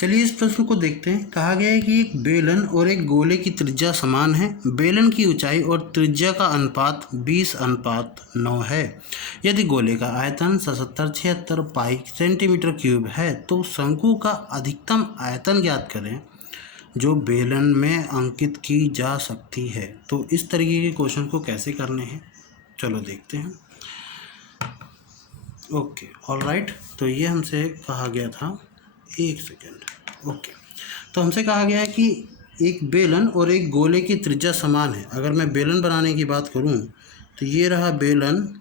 चलिए इस प्रश्न को देखते हैं। कहा गया है कि एक बेलन और एक गोले की त्रिज्या समान है। बेलन की ऊंचाई और त्रिज्या का अनुपात 20:9 है। यदि गोले का आयतन 7776 पाई सेंटीमीटर क्यूब है तो शंकु का अधिकतम आयतन ज्ञात करें जो बेलन में अंकित की जा सकती है। तो इस तरीके के क्वेश्चन को कैसे करने हैं चलो देखते हैं। ओके ऑलराइट, तो ये हमसे कहा गया था, एक सेकेंड। ओके, तो हमसे कहा गया है कि एक बेलन और एक गोले की त्रिज्या समान है। अगर मैं बेलन बनाने की बात करूं तो ये रहा बेलन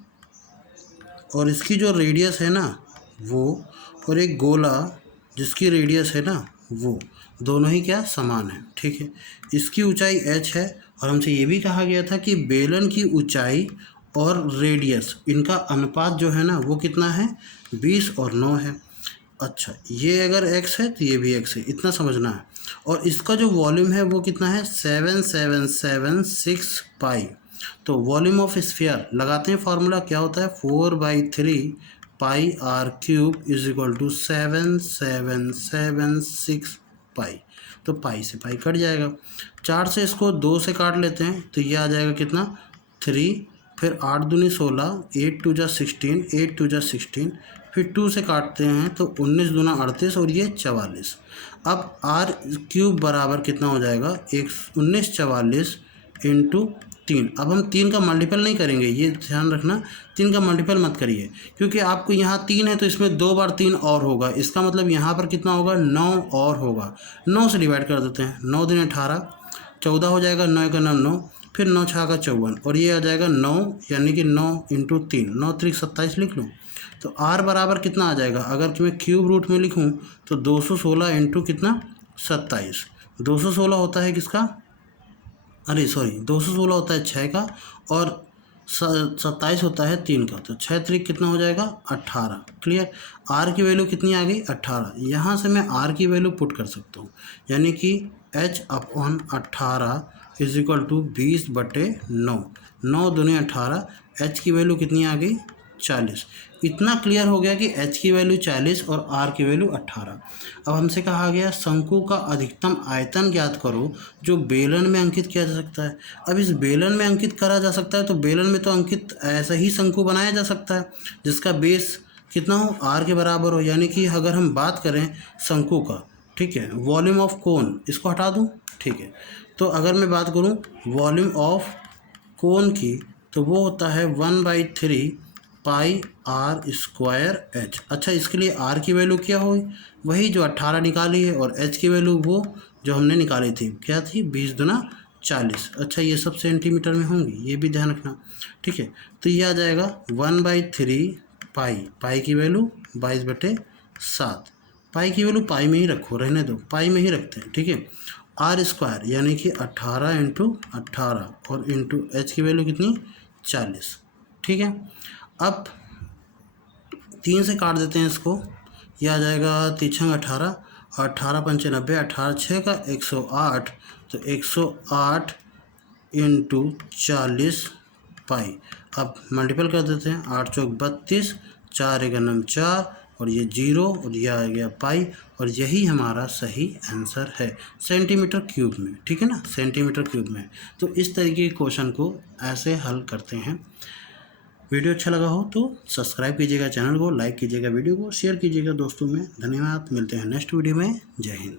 और इसकी जो रेडियस है ना वो, और एक गोला जिसकी रेडियस है ना वो, दोनों ही क्या समान है। ठीक है, इसकी ऊंचाई h है और हमसे ये भी कहा गया था कि बेलन की ऊंचाई और रेडियस इनका अनुपात जो है ना वो कितना है, 20 और 9 है। अच्छा, ये अगर x है तो ये भी x है, इतना समझना है। और इसका जो वॉल्यूम है वो कितना है, 7776 पाई। तो वॉल्यूम ऑफ स्फीयर लगाते हैं, फार्मूला क्या होता है, 4/3 pi r cube is equal to 7776 pi. तो पाई से पाई कट जाएगा, 4 से इसको 2 से काट लेते हैं तो ये आ जाएगा कितना, 3, फिर 8 दूनी 16, 8 2 जा 16, 8 2 जा 16, फिर 2 से काटते हैं तो 19 दूना 38 और ये 44। अब आर क्यूब बराबर कितना हो जाएगा, 1944 इंटू 3। अब हम 3 का मल्टीपल नहीं करेंगे, ये ध्यान रखना, 3 का मल्टीपल मत करिए क्योंकि आपको यहाँ 3 है तो इसमें 2 बार 3 और होगा। इसका मतलब यहाँ पर कितना होगा, 9 और होगा। 9 से डिवाइड कर देते हैं, 9 दूनी 18, 14 हो जाएगा, 9 का 9, फिर 9 6 का 54 और ये आ जाएगा 9, यानी कि 9 इंटू 3, 9 3 27 लिख लूँ। तो r बराबर कितना आ जाएगा, अगर मैं क्यूब रूट में लिखूं तो 216 इंटू कितना, 27। 216 होता है किसका, अरे सॉरी 216 होता है 6 का और 27 होता है 3 का। तो 6 3 कितना हो जाएगा, 18। क्लियर, r की वैल्यू कितनी आ गई, 18। यहाँ से मैं r की वैल्यू पुट कर सकता हूँ, यानी कि h/18 इज इक्वल टू 20/9। 9 दूनी 18, h की वैल्यू कितनी आ गई, 40। इतना क्लियर हो गया कि h की वैल्यू 40 और r की वैल्यू 18। अब हमसे कहा गया शंकु का अधिकतम आयतन ज्ञात करो जो बेलन में अंकित किया जा सकता है। अब इस बेलन में अंकित करा जा सकता है तो बेलन में तो अंकित ऐसा ही शंकु बनाया जा सकता है जिसका बेस कितना हो, r के बराबर हो। यानी कि अगर हम बात करें शंकु का, ठीक है, वॉल्यूम ऑफ कोन, इसको हटा दूँ, ठीक है, तो अगर मैं बात करूँ वॉल्यूम ऑफ कोन की तो वो होता है 1/3 पाई आर स्क्वायर एच। अच्छा, इसके लिए आर की वैल्यू क्या हुई, वही जो 18 निकाली है, और एच की वैल्यू वो जो हमने निकाली थी, क्या थी, 20 दूना 40। अच्छा, ये सब सेंटीमीटर में होंगी, ये भी ध्यान रखना। ठीक है, तो ये आ जाएगा 1/3 पाई की वैल्यू 22/7। पाई की वैल्यू पाई में ही रखो, रहने दो, पाई में ही रखते हैं। ठीक है, आर स्क्वायर यानी कि 18 इंटू 18 और इंटू एच की वैल्यू कितनी, 40। ठीक है, अब 3 से काट देते हैं इसको, यह आ जाएगा 3 18, 18 95, 18 6 का 108, तो 108 इंटू 40 पाई। अब मल्टीपल कर देते हैं, 8 चौक 32, 4 एक 4 और ये 0 और यह आ गया पाई, और यही हमारा सही आंसर है सेंटीमीटर क्यूब में। ठीक है ना, सेंटीमीटर क्यूब में। तो इस तरीके के क्वेश्चन को ऐसे हल करते हैं। वीडियो अच्छा लगा हो तो सब्सक्राइब कीजिएगा चैनल को, लाइक कीजिएगा वीडियो को, शेयर कीजिएगा दोस्तों में। धन्यवाद, मिलते हैं नेक्स्ट वीडियो में। जय हिंद।